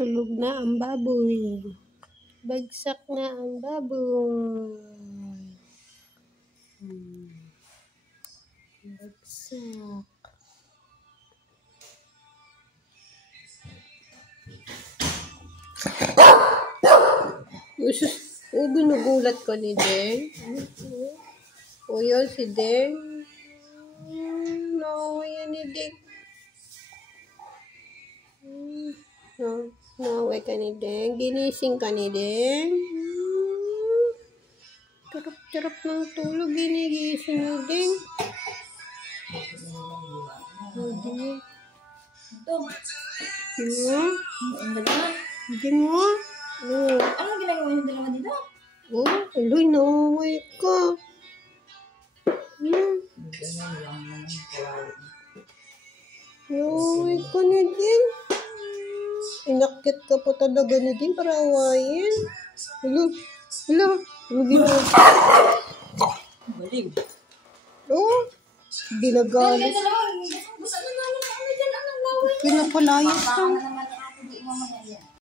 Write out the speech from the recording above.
Tulog na ang baboy. Bagsak na ang baboy. Bagsak. Ginugulat ka ni Deng. O yun si Deng. No, yan ni Deng. Naway ka ni Deng. Ginising ka ni Deng. Tarap-tarap ng tulog. Ginigising ni Deng. Hindi mo? Ano ginagawa yung dalawa dito? Aloy, nawaway ka. Nawaway ka na din. Inakit ka pa talaga na din para awayin. Alo, ginawa. Baliw. Ginagalit. Gusto na namin na dyan, anong laway? Pinapalayas ka.